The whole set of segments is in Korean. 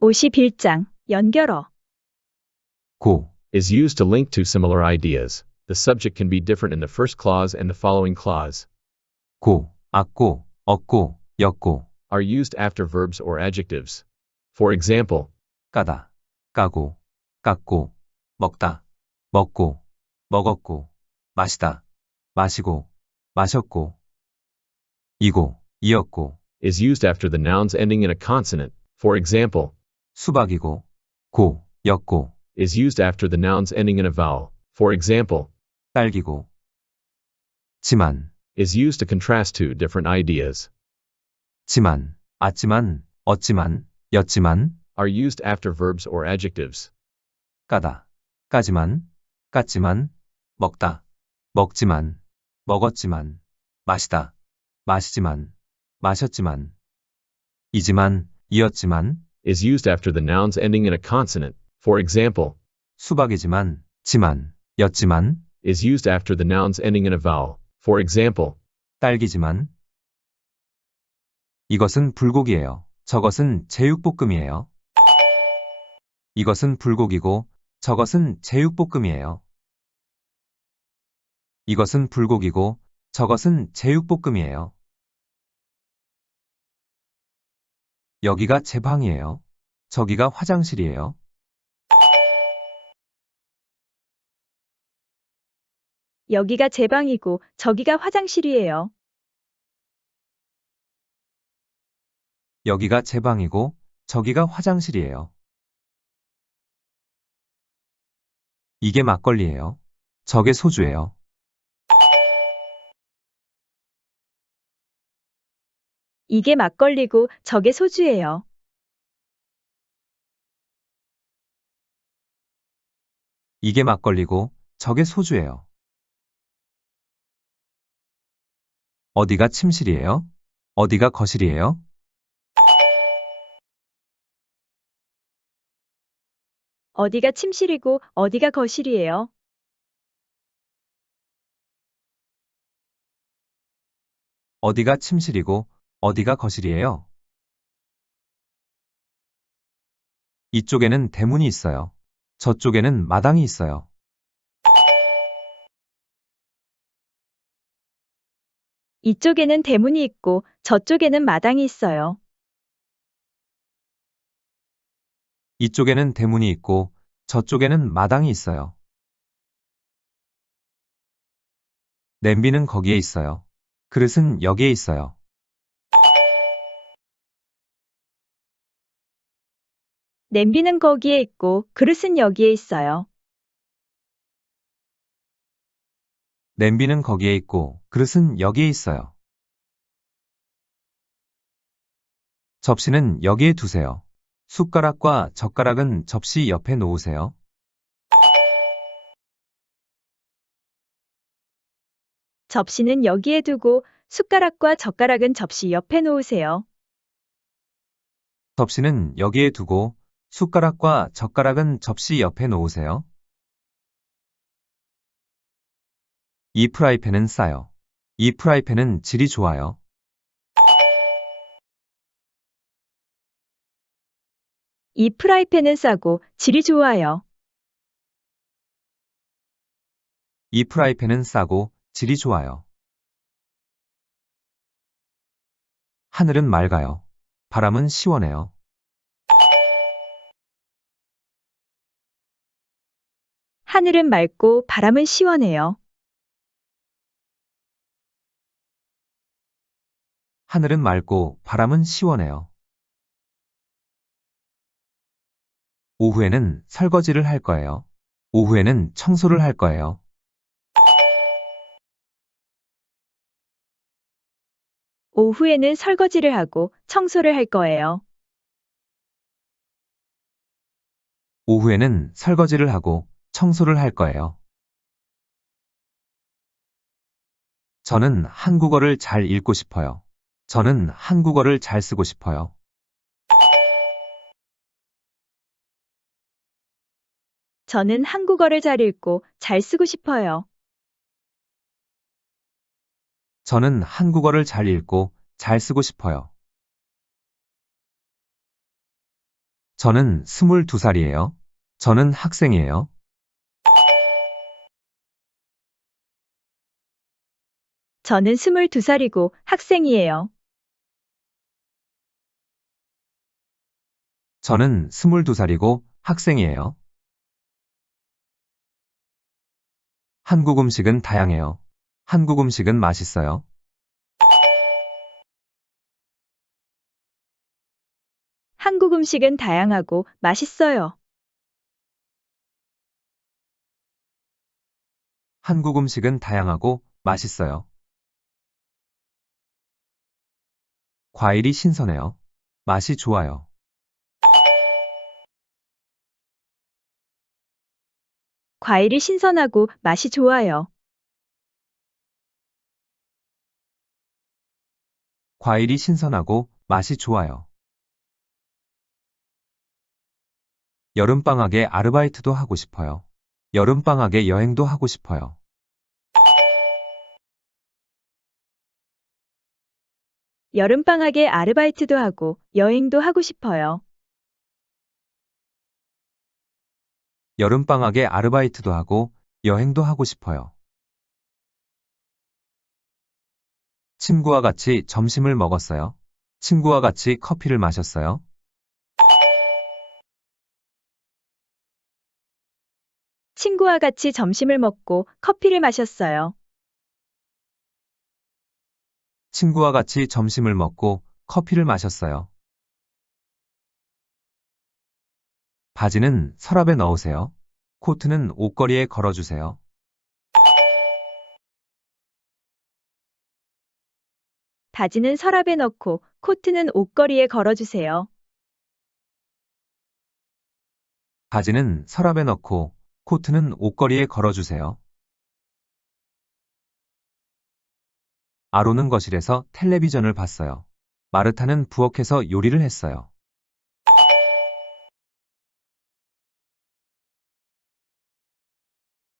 (51장) 연결어 고, is used to link two similar ideas. The subject can be different in the first clause and the following clause 고, 악고, 얻고, 였고, are used after verbs or adjectives. For example, 까다, 까고, 깎고, 먹다, 먹고, 먹었고, 마시다, 마시고, 마셨고, 이고, 이었고, is used after the nouns ending in a consonant. For example, 수박이고, 고, 였고, is used after the nouns ending in a vowel. For example, 딸기고, 지만, is used to contrast two different ideas. 지만, as지만, 얻지만, 였지만, Are used after verbs or adjectives. 까다, 까지만, 깠지만, 먹다, 먹지만, 먹었지만, 마시다, 마시지만, 마셨지만, 이지만, 이었지만, Is used after the nouns ending in a consonant. For example, 수박이지만, 지만, 였지만, is used after the nouns ending in a vowel. For example, 딸기지만, 이것은 불고기예요. 저것은 제육볶음이에요. 이것은 불고기고, 저것은 제육볶음이에요. 이것은 불고기고, 저것은 제육볶음이에요. 여기가 제 방이에요. 저기가 화장실이에요. 여기가 제 방이고 저기가 화장실이에요. 여기가 제 방이고, 저기가 화장실이에요. 이게 막걸리예요. 저게 소주예요. 이게 막걸리고 저게 소주예요. 이게 막걸리고, 저게 소주예요. 어디가 침실이에요? 어디가 거실이에요? 어디가 침실이고 어디가 거실이에요. 어디가 침실이고, 어디가 거실이에요? 이쪽에는 대문이 있어요. 저쪽에는 마당이 있어요. 이쪽에는 대문이 있고 저쪽에는 마당이 있어요. 이쪽에는 대문이 있고, 저쪽에는 마당이 있어요. 냄비는 거기에 있어요. 그릇은 여기에 있어요. 냄비는 거기에 있고 그릇은 여기에 있어요. 냄비는 거기에 있고, 그릇은 여기에 있어요. 접시는 여기에 두세요. 숟가락과 젓가락은 접시 옆에 놓으세요. 접시는 여기에 두고 숟가락과 젓가락은 접시 옆에 놓으세요. 접시는 여기에 두고, 숟가락과 젓가락은 접시 옆에 놓으세요. 이 프라이팬은 싸요. 이 프라이팬은 질이 좋아요. 이 프라이팬은 싸고 질이 좋아요. 이 프라이팬은 싸고 질이 좋아요. 하늘은 맑아요. 바람은 시원해요. 하늘은 맑고 바람은 시원해요. 하늘은 맑고 바람은 시원해요. 오후에는 설거지를 할 거예요. 오후에는 청소를 할 거예요. 오후에는 설거지를 하고 청소를 할 거예요. 오후에는 설거지를 하고 청소를 할 거예요. 오후에는 설거지를 하고 청소를 할 거예요. 오후에는 설거지를 하고 청소를 할 거예요. 오후에는 설거지를 하고 청소를 할 거예요. 오후에는 설거지를 하고 청소를 할 거예요. 오후에는 설거지를 하고 청소를 할 거예요. 오후에는 설거지를 하고 청소를 할 거예요. 저는 한국어를 잘 읽고 싶어요. 저는 한국어를 잘 쓰고 싶어요. 저는 한국어를 잘 읽고 잘 쓰고 싶어요. 저는 한국어를 잘 읽고 잘 쓰고 싶어요. 저는 22살이에요. 저는 학생이에요. 저는 22살이고 학생이에요. 저는 22살이고 학생이에요. 한국 음식은 다양해요. 한국 음식은 맛있어요. 한국 음식은 다양하고 맛있어요. 한국 음식은 다양하고 맛있어요. 과일이 신선해요. 맛이 좋아요. 과일이 신선하고 맛이 좋아요. 과일이 신선하고 맛이 좋아요. 여름방학에 아르바이트도 하고 싶어요. 여름방학에 여행도 하고 싶어요. 여름방학에 아르바이트도 하고 여행도 하고 싶어요. 여름방학에 아르바이트도 하고 여행도 하고 싶어요. 친구와 같이 점심을 먹었어요. 친구와 같이 커피를 마셨어요. 친구와 같이 점심을 먹고 커피를 마셨어요. 친구와 같이 점심을 먹고 커피를 마셨어요. 바지는 서랍에 넣으세요. 코트는 옷걸이에 걸어주세요. 바지는 서랍에 넣고 코트는 옷걸이에 걸어주세요. 바지는 서랍에 넣고 코트는 옷걸이에 걸어주세요. 아로는 거실에서 텔레비전을 봤어요. 마르타는 부엌에서 요리를 했어요.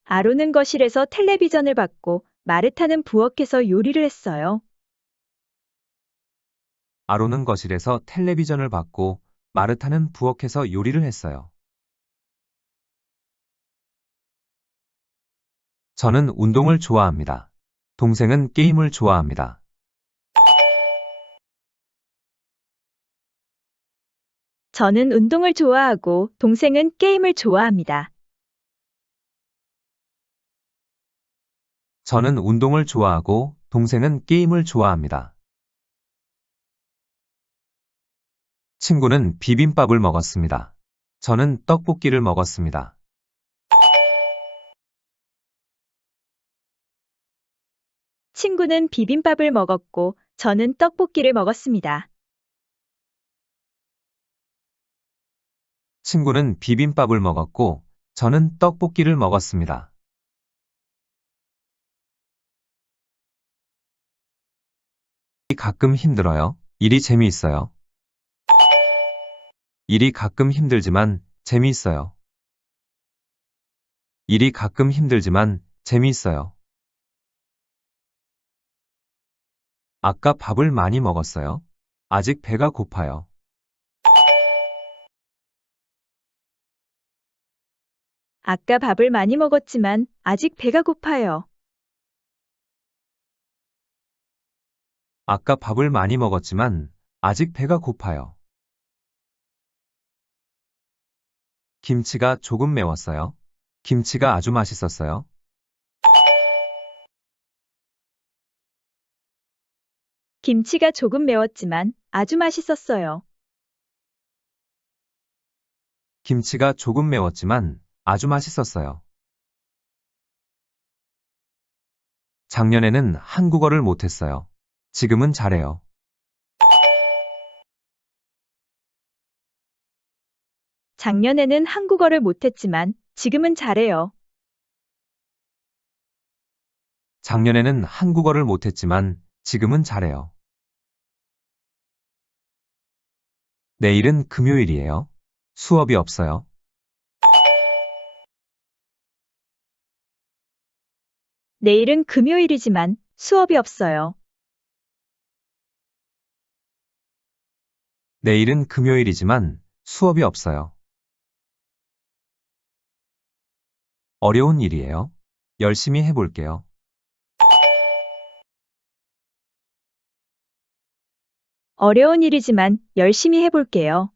아로는 거실에서 텔레비전을 봤고 마르타는 부엌에서 요리를 했어요. 아로는 거실에서 텔레비전을 봤고 마르타는 부엌에서 요리를 했어요. 저는 운동을 좋아합니다. 동생은 게임을 좋아합니다. 저는 운동을 좋아하고 동생은 게임을 좋아합니다. 저는 운동을 좋아하고 동생은 게임을 좋아합니다. 친구는 비빔밥을 먹었습니다. 저는 떡볶이를 먹었습니다. 친구는 비빔밥을 먹었고 저는 떡볶이를 먹었습니다. 친구는 비빔밥을 먹었고 저는 떡볶이를 먹었습니다. 일이 가끔 힘들어요. 일이 재미있어요. 일이 가끔 힘들지만 재미있어요. 일이 가끔 힘들지만 재미있어요. 아까 밥을 많이 먹었어요. 아직 배가 고파요. 아까 밥을 많이 먹었지만 아직 배가 고파요. 아까 밥을 많이 먹었지만 아직 배가 고파요. 김치가 조금 매웠어요. 김치가 아주 맛있었어요. 김치가 조금 매웠지만 아주 맛있었어요. 김치가 조금 매웠지만 아주 맛있었어요. 작년에는 한국어를 못했어요. 지금은 잘해요. 작년에는 한국어를 못했지만 지금은 잘해요. 작년에는 한국어를 못했지만 지금은 잘해요. 내일은 금요일이에요. 수업이 없어요. 내일은 금요일이지만 수업이 없어요. 내일은 금요일이지만 수업이 없어요. 어려운 일이에요. 열심히 해볼게요. 어려운 일이지만 열심히 해볼게요.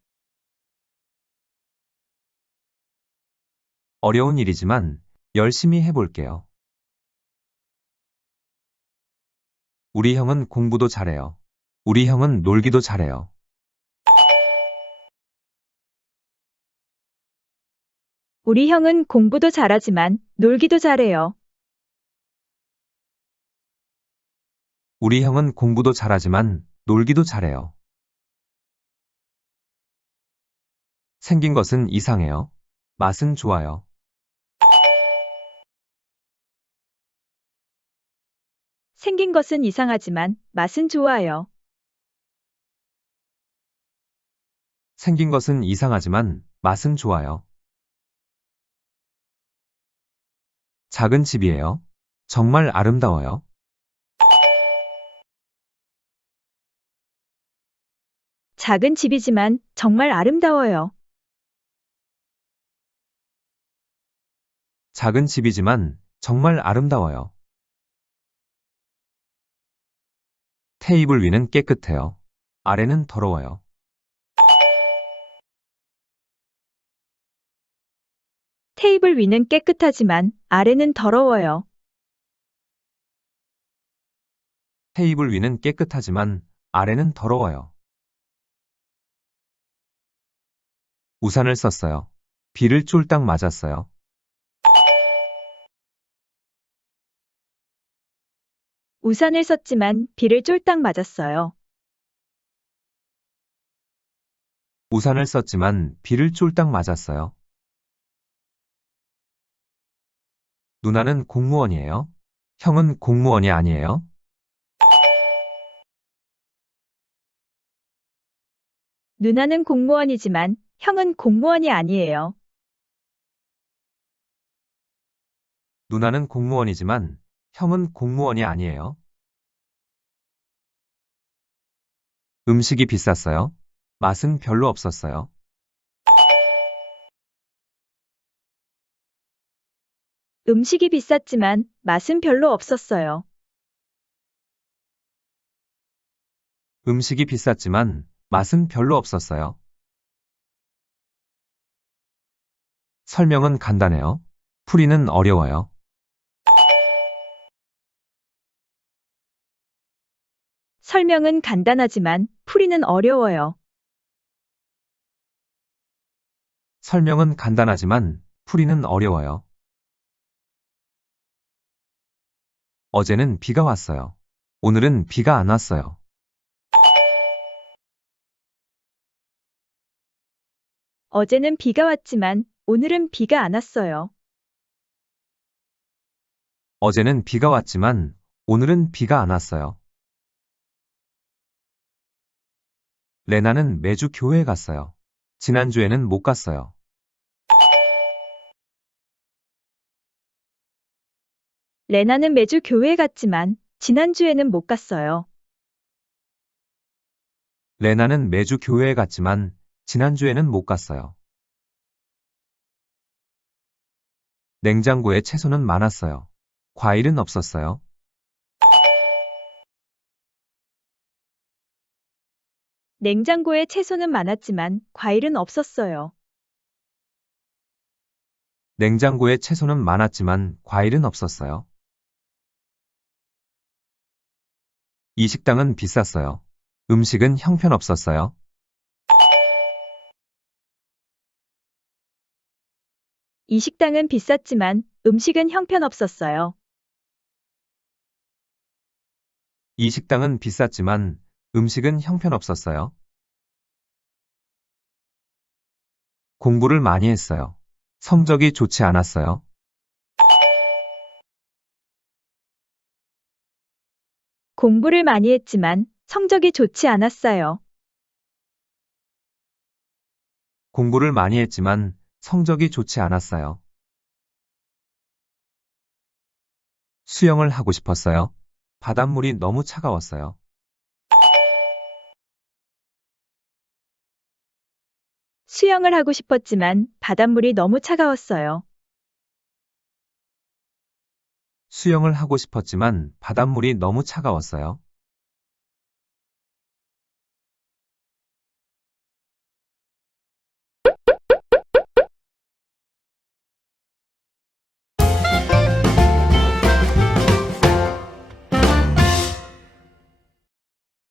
어려운 일이지만 열심히 해볼게요. 우리 형은 공부도 잘해요. 우리 형은 놀기도 잘해요. 우리 형은 공부도 잘하지만 놀기도 잘해요. 우리 형은 공부도 잘하지만 놀기도 잘해요. 생긴 것은 이상해요. 맛은 좋아요. 생긴 것은 이상하지만 맛은 좋아요. 생긴 것은 이상하지만 맛은 좋아요. 작은 집이에요. 정말 아름다워요. 작은 집이지만 정말 아름다워요. 작은 집이지만 정말 아름다워요. 테이블 위는 깨끗해요. 아래는 더러워요. 테이블 위는 깨끗하지만 아래는 더러워요. 테이블 위는 깨끗하지만 아래는 더러워요. 우산을 썼어요. 비를 쫄딱 맞았어요. 우산을 썼지만 비를 쫄딱 맞았어요. 우산을 썼지만 비를 쫄딱 맞았어요. 누나는 공무원이에요. 형은 공무원이 아니에요. 누나는 공무원이지만 형은 공무원이 아니에요. 누나는 공무원이지만 형은 공무원이 아니에요. 음식이 비쌌어요. 맛은 별로 없었어요. 음식이 비쌌지만 맛은 별로 없었어요. 음식이 비쌌지만 맛은 별로 없었어요. 설명은 간단해요. 풀이는 어려워요. 설명은 간단하지만 풀이는 어려워요. 설명은 간단하지만 풀이는 어려워요. 어제는 비가 왔어요. 오늘은 비가 안 왔어요. 어제는 비가 왔지만 오늘은 비가 안 왔어요. 어제는 비가 왔지만 오늘은 비가 안 왔어요. 레나는 매주 교회에 갔어요. 지난주에는 못 갔어요. 레나는 매주 교회에 갔지만 지난주에는 못 갔어요. 레나는 매주 교회에 갔지만 지난주에는 못 갔어요. 냉장고에 채소는 많았어요. 과일은 없었어요. 냉장고에 채소는 많았지만 과일은 없었어요. 냉장고에 채소는 많았지만 과일은 없었어요. 이 식당은 비쌌어요. 음식은 형편없었어요. 이 식당은 비쌌지만 음식은 형편없었어요. 이 식당은 비쌌지만 음식은 형편없었어요. 공부를 많이 했어요. 성적이 좋지 않았어요. 공부를 많이 했지만 성적이 좋지 않았어요. 공부를 많이 했지만 성적이 좋지 않았어요. 수영을 하고 싶었어요. 바닷물이 너무 차가웠어요. 수영을 하고 싶었지만 바닷물이 너무 차가웠어요. 수영을 하고 싶었지만 바닷물이 너무 차가웠어요.